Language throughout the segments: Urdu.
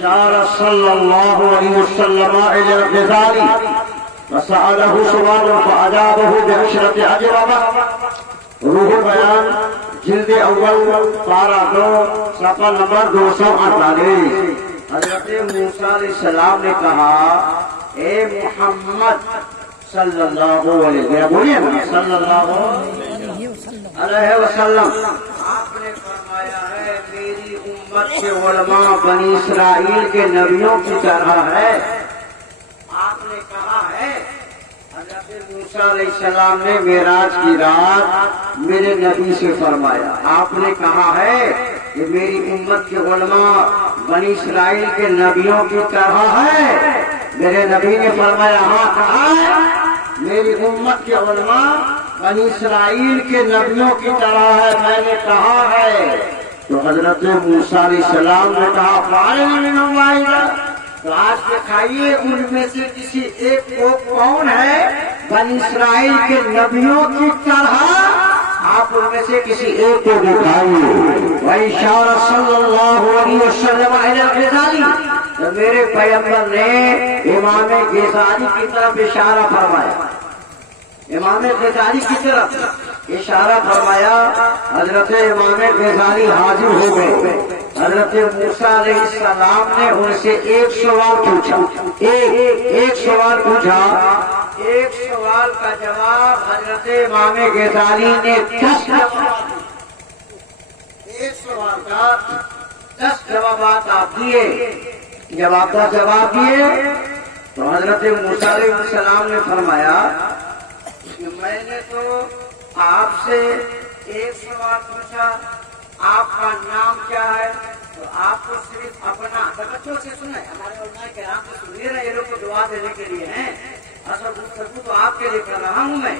أشار صلى الله عليه وسلم إلى الغزالي فسأله سؤال فأجابه بعشرة أجوبة. روح بیان جلد اول پارہ 2 صفحہ نمبر 248. حضرت موسیٰ علیہ السلام نے کہا اے محمد صلی اللہ علیہ وسلم، بولیے نا صلی اللہ علیہ وسلم، آپ نے فرمایا ہے میری امت کے علماء بنی اسرائیل کے نبیوں کی طرح ہے. آپ نے کہا ہے حضرت موسیٰ علیہ السلام نے معراج کی رات میرے نبی سے فرمایا، آپ نے کہا ہے کہ میری امت کے علماء بنی اسرائیل کے نبیوں کی طرح ہے. میرے نبی نے فرمایا ہاں کہا ہے میری امت کے علماء بنی اسرائیل کے نبیوں کی طرح ہے، میں نے کہا ہے. تو حضرت موسیٰ علیہ السلام نے کہا فارغ، تو آج دکھائیے ان میں سے کسی ایک کو کون ہے بنی اسرائیل کے نبیوں کی طرح، آپ ان میں سے کسی ایک کو دکھائیے. وَإِشَارَ صلی اللہ علیہ وسلم إِلَى الْغِزَالِ، تو میرے پیغمبر نے امام غزالی کی طرف اشارہ فرمایا، امام غزالی کی طرف اشارہ فرمایا. حضرت امام غزالی حاضر ہو گئے. حضرت موسیٰ علیہ السلام نے ان سے ایک سوال پوچھا، ایک سوال پوچھا، ایک سوال کا جواب حضرت امام غزالی نے 10 جواب، ایک سوال کا 10 جوابات آپ دیے. جب آپ 10 جواب دیے تو حضرت موسیٰ علیہ السلام نے فرمایا کہ میں نے تو آپ سے ایک سوال پوچھا، آپ کا نام کیا ہے؟ تو آپ کو صرف اپنا توجہ سے سنیں، ہمارے علماء کرام کو سنیے نا، یہ لوگ کو دعا دینے کے لیے ہیں، اصل گفتگو تو آپ کے لیے کر رہا ہوں میں.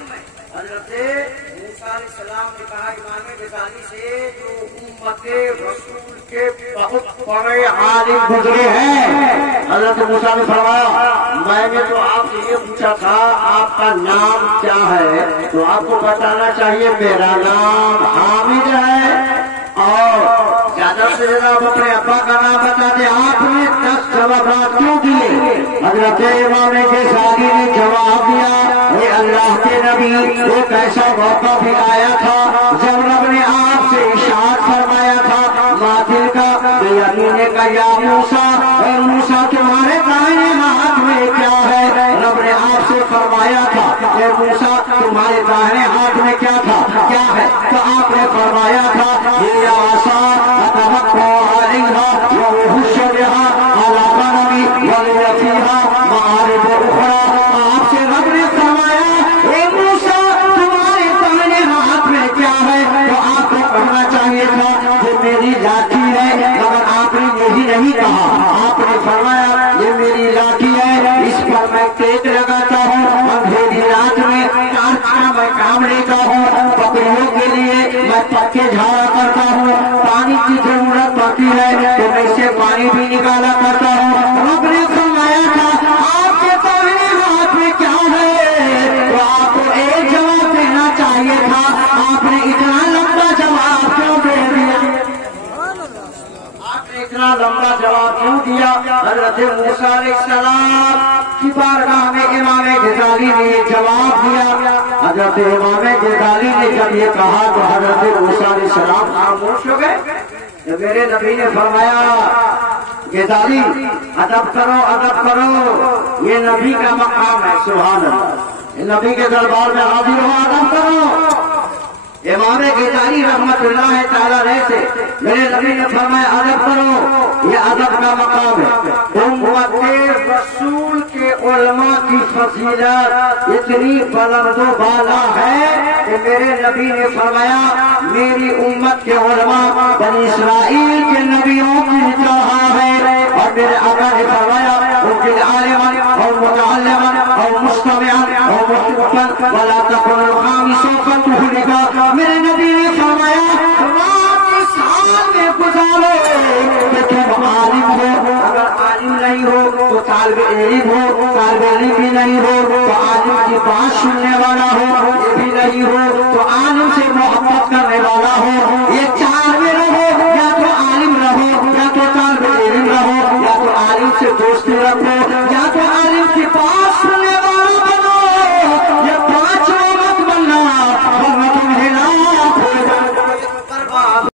حضرت موسیٰ علیہ السلام نے کہا امام غزالی سے جو امت رسول کے بہت بڑے عالم گزرے ہیں، حضرت موسیٰ نے فرمایا میں نے تو آپ سے یہ پوچھا تھا آپ کا نام کیا ہے، تو آپ کو بتانا چاہیے میرا نام حامد ہے، اور زیادہ سے زیادہ آپ اپنے ابا کا نام بتاتے. آپ نے 10 جوابات کیوں دیے؟ حضرت امام غزالی نے جواب دیا یہ اللہ کے نبی ایک ایسا موقع بھی آیا تھا جب رب نے آپ سے ارشاد فرمایا تھا ماتل کا یمین کا یا موسیٰ، اے موسیٰ تمہارے دائیں ہاتھ میں کیا ہے؟ رب نے آپ سے فرمایا تھا اے موسیٰ تمہارے دائیں ہاتھ میں کیا تھا، کیا ہے؟ تو آپ نے فرمایا تھا یہ آسان اتوقع علیہا وحش بہا علی غنمی ولی فیہا معارف اخرى. آپ سے رب نے فرمایا اے موسیٰ تمہارے دائیں ہاتھ میں کیا ہے؟ تو آپ کو کہنا چاہیے تھا یہ میری لاٹھی ہے، مگر آپ نے یہی نہیں کہا. آپ نے فرمایا یہ میری لاٹھی ہے، اس پر میں ٹیک لگاتا ہوں، اندھیری رات میں میں کام لیتا ہوں، بکریوں کے لیے میں پکے جھاڑا کرتا ہوں، پانی کی ضرورت پڑتی ہے تو میں سے پانی بھی نکالا کرتا ہوں. رب نے فرمایا تھا آپ کے دائیں ہاتھ میں کیا ہے؟ تو آپ کو ایک جواب دینا چاہیے تھا، آپ نے اتنا لمبا جواب کیوں دے دیا؟ آپ نے اتنا لمبا جواب کیوں دیا؟ حضرت موسیٰ علیہ السلام کی بارگاہ میں امام غزالی نے یہ جواب دیا. حضرت امام غزالی نے جب یہ کہا تو حضرت موسیٰ علیہ السلام خاموش ہو گئے. تو میرے نبی نے فرمایا غزالی ادب کرو، ادب کرو، یہ نبی کا مقام ہے. سبحان اللہ، نبی کے دربار میں حاضر ہو، ادب کرو. امام غزالی رحمت اللہ تعالی علیہ سے میرے نبی نے فرمایا ادب کرو، یہ ادب کا مقام ہے. امت رسول کے علماء کی فضیلت اتنی بلند و بالا ہے کہ میرے نبی نے فرمایا میری امت کے علماء بنی اسرائیل کے نبیوں کی طرح ہے. اور میرے آقا نے فرمایا عالما اور متعلما اور مستمعا اور محبا ولا تكن الخامس فتهلكا. میرے نبی نے فرمایا رات اس حال میں گزارو کہ تم عالم ہو، اگر عالم نہیں ہو تو طالب علم ہو، طالب علم بھی نہیں ہو تو عالم کی بات سننے والا ہو، یہ بھی نہیں ہو تو عالم سے